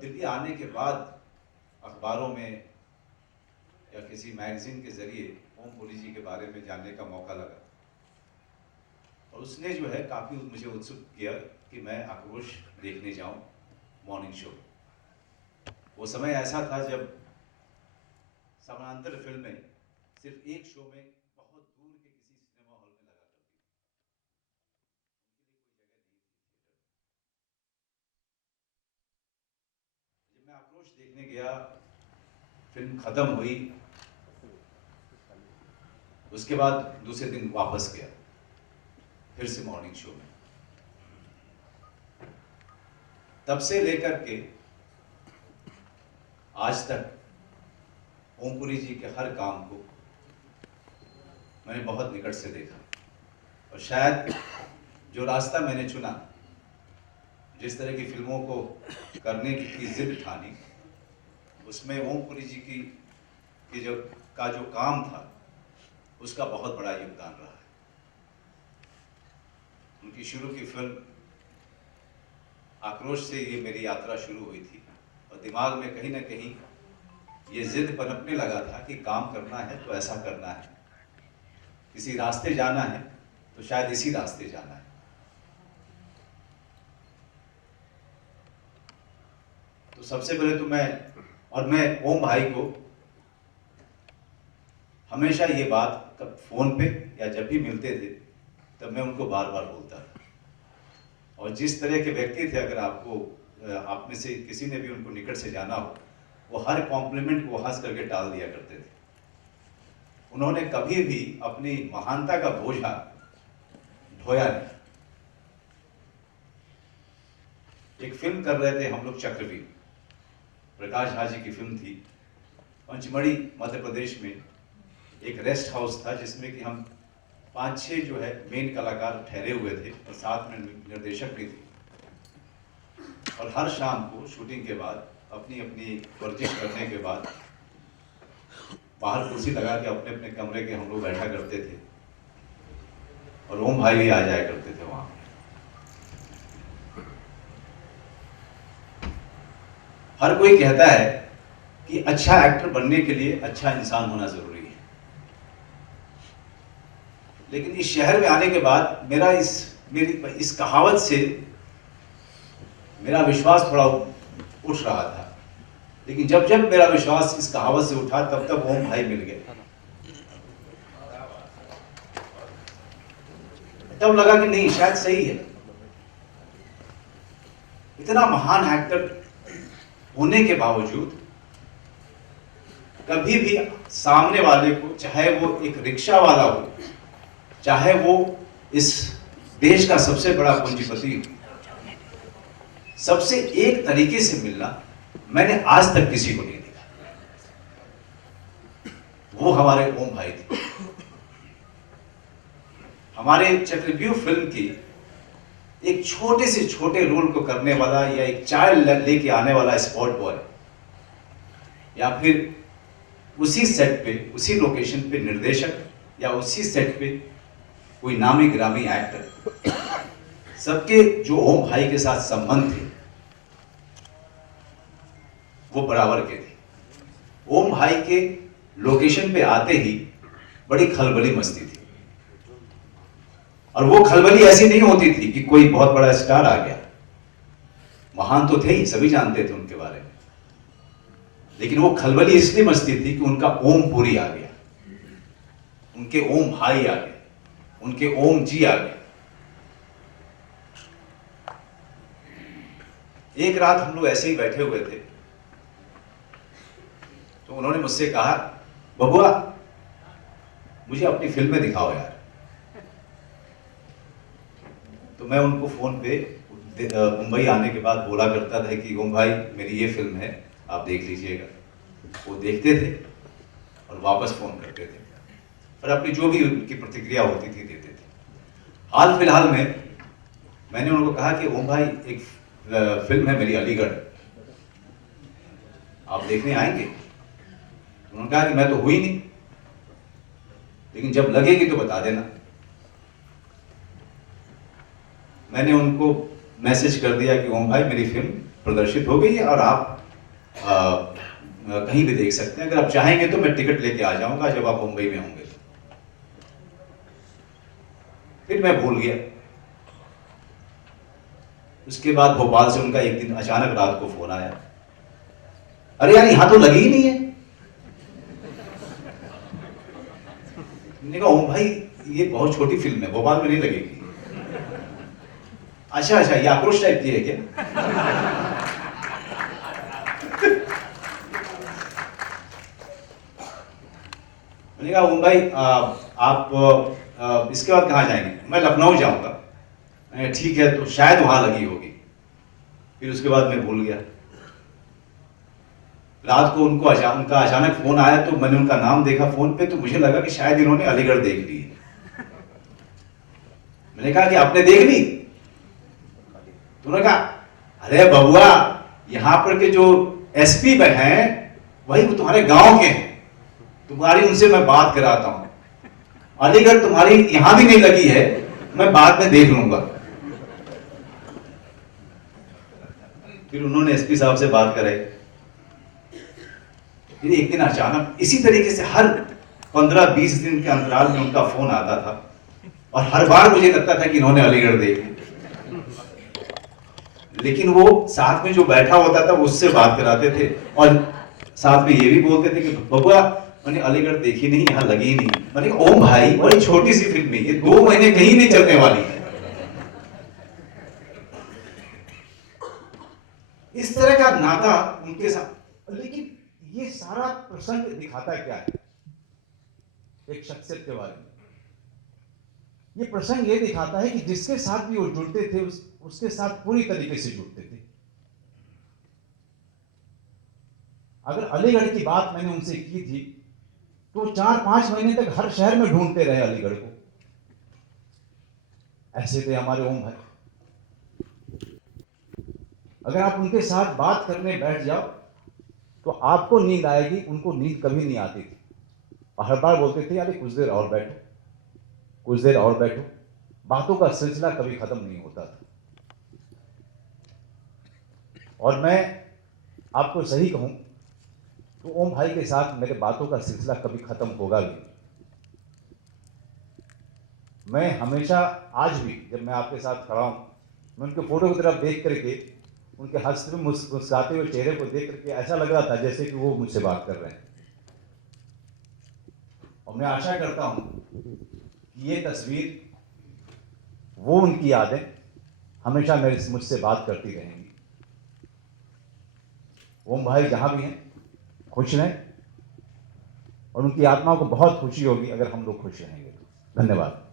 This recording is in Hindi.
दिल्ली आने के बाद अखबारों में या किसी मैगजीन के जरिए ओम पुरी जी के बारे में जानने का मौका लगा और उसने जो है काफ़ी मुझे उत्सुक किया कि मैं आक्रोश देखने जाऊं मॉर्निंग शो। वो समय ऐसा था जब समानांतर फिल्में सिर्फ एक शो में बहुत दूर के किसी सिनेमा हॉल में लगा करती थी, उनके लिए कोई जगह नहीं थी थिएटर। जब मैं आक्रोश देखने गया, फिल्म खत्म हुई, उसके बाद दूसरे दिन वापस गया फिर से मॉर्निंग शो में। तब से लेकर के आज तक ओम पुरी जी के हर काम को मैंने बहुत निकट से देखा और शायद जो रास्ता मैंने चुना, जिस तरह की फिल्मों को करने की जिद ठानी, उसमें ओम पुरी जी की जो काम था उसका बहुत बड़ा योगदान रहा है। उनकी शुरू की फिल्म आक्रोश से ये मेरी यात्रा शुरू हुई थी और दिमाग में कहीं ना कहीं ये जिद पनपने लगा था कि काम करना है तो ऐसा करना है, किसी रास्ते जाना है तो शायद इसी रास्ते जाना है। तो सबसे पहले तो मैं ओम भाई को हमेशा ये बात फोन पे या जब भी मिलते थे तब मैं उनको बार बार बोलता था। और जिस तरह के व्यक्ति थे, अगर आप में से किसी ने भी उनको निकट से जाना हो, वो हर कॉम्प्लीमेंट को हंस करके टाल दिया करते थे। उन्होंने कभी भी अपनी महानता का बोझा ढोया नहीं। एक फिल्म कर रहे थे हम लोग, चक्रव्यूह, प्रकाश झा जी की फिल्म थी। पंचमढ़ी मध्य प्रदेश में एक रेस्ट हाउस था जिसमें कि हम 5-6 जो है मेन कलाकार ठहरे हुए थे और साथ में निर्देशक भी थे। और हर शाम को शूटिंग के बाद अपनी अपनी वर्जिश करने के बाद बाहर कुर्सी लगा के अपने अपने कमरे के हम लोग बैठा करते थे और ओम भाई भी आ जाया करते थे वहां। हर कोई कहता है कि अच्छा एक्टर बनने के लिए अच्छा इंसान होना जरूरी है, लेकिन इस शहर में आने के बाद मेरी इस कहावत से मेरा विश्वास थोड़ा उठ रहा था। लेकिन जब जब मेरा विश्वास इस कहावत से उठा तब तक ओम भाई मिल गए। तब लगा कि नहीं, शायद सही है। इतना महान एक्टर होने के बावजूद कभी भी सामने वाले को, चाहे वो एक रिक्शा वाला हो, चाहे वो इस देश का सबसे बड़ा पूंजीपति हो, सबसे एक तरीके से मिलना मैंने आज तक किसी को नहीं देखा। वो हमारे ओम भाई थे। हमारे चक्रव्यूह फिल्म की एक छोटे से छोटे रोल को करने वाला या एक चाय लेके आने वाला स्पॉट बॉय, या फिर उसी सेट पे, उसी लोकेशन पे निर्देशक, या उसी सेट पे कोई नामी ग्रामी एक्टर, सबके जो ओम भाई के साथ संबंध थे वो बराबर के थे। ओम भाई के लोकेशन पे आते ही बड़ी खलबली मचती थी और वो खलबली ऐसी नहीं होती थी कि कोई बहुत बड़ा स्टार आ गया। महान तो थे ही, सभी जानते थे उनके बारे में, लेकिन वो खलबली इसलिए मचती थी कि उनका ओम पुरी आ गया, उनके ओम भाई आ गए, उनके ओम जी आ गए। एक रात हम लोग ऐसे ही बैठे हुए थे तो उन्होंने मुझसे कहा, बबुआ मुझे अपनी फिल्में दिखाओ यार। तो मैं उनको फोन पे मुंबई आने के बाद बोला करता था कि ओम भाई मेरी ये फिल्म है, आप देख लीजिएगा। वो देखते थे और वापस फोन करते थे और अपनी जो भी उनकी प्रतिक्रिया होती थी देते थे। हाल फिलहाल में मैंने उनको कहा कि ओम भाई एक फिल्म है मेरी अलीगढ़, आप देखने आएंगे? उन्होंने कहा कि मैं तो हुई नहीं, लेकिन जब लगेगी तो बता देना। मैंने उनको मैसेज कर दिया कि ओम भाई मेरी फिल्म प्रदर्शित हो गई है और आप कहीं भी देख सकते हैं। अगर आप चाहेंगे तो मैं टिकट लेके आ जाऊंगा जब आप मुंबई में होंगे। फिर मैं भूल गया। उसके बाद भोपाल से उनका एक दिन अचानक रात को फोन आया, अरे यार यहां तो लगी ही नहीं है। मैंने कहा ओम भाई ये बहुत छोटी फिल्म है, भोपाल में नहीं लगेगी। अच्छा अच्छा, ये आक्रोश टाइप की है क्या? मैंने कहा ओम भाई आप इसके बाद कहाँ जाएंगे? मैं लखनऊ जाऊंगा। ठीक है, तो शायद वहां लगी होगी। फिर उसके बाद मैं भूल गया। रात को उनका अचानक फोन आया तो मैंने उनका नाम देखा फोन पे, तो मुझे लगा कि शायद इन्होंने अलीगढ़ देख ली। मैंने कहा कि आपने देख ली? तो उन्होंने कहा अरे बबुआ, यहाँ पर के जो एसपी हैं वही वो तुम्हारे गांव के हैं, तुम्हारी उनसे मैं बात कराता हूं। अलीगढ़ तुम्हारी यहां भी नहीं लगी है, मैं बाद में देख लूंगा। फिर उन्होंने एसपी साहब से बात कराई। फिर एक दिन अचानक इसी तरीके से हर 15-20 दिन के अंतराल में उनका फोन आता था और हर बार मुझे लगता था कि इन्होंने अलीगढ़ देख ली। लेकिन वो साथ में जो बैठा होता था उससे बात कराते थे और साथ में ये भी बोलते थे कि बबुआ मैंने अलीगढ़ देखी नहीं, यहाँ लगी ही नहीं। मैंने कहा ओम भाई बड़ी छोटी सी फिल्म है ये, 2 महीने कहीं नहीं चलने वाली है। इस तरह का नाता उनके साथ। लेकिन ये सारा प्रसंग दिखाता क्या है एक शख्सियत के बारे में? ये प्रसंग ये दिखाता है कि जिसके साथ भी वो जुड़ते थे उसके साथ पूरी तरीके से जुड़ते थे। अगर अलीगढ़ की बात मैंने उनसे की थी तो 4-5 महीने तक हर शहर में ढूंढते रहे अलीगढ़ को। ऐसे थे हमारे ओम भाई। अगर आप उनके साथ बात करने बैठ जाओ तो आपको नींद आएगी, उनको नींद कभी नहीं आती थी। और हर बार बोलते थे यार कुछ देर और बैठो, कुछ देर और बैठो। बातों का सिलसिला कभी खत्म नहीं होता था। और मैं आपको सही कहूं तो ओम भाई के साथ मेरे बातों का सिलसिला कभी खत्म होगा भी। मैं हमेशा आज भी जब मैं आपके साथ खड़ा हूं, मैं उनके फोटो की तरफ देख करके, उनके हंसते मुस्कुराते हुए चेहरे को देख करके ऐसा लग रहा था जैसे कि वो मुझसे बात कर रहे हैं। और मैं आशा करता हूं कि ये तस्वीर, वो उनकी यादें हमेशा मुझसे बात करती रहेंगी। ओम भाई जहां भी हैं खुश रहें और उनकी आत्मा को बहुत खुशी होगी अगर हम लोग खुश रहेंगे। धन्यवाद।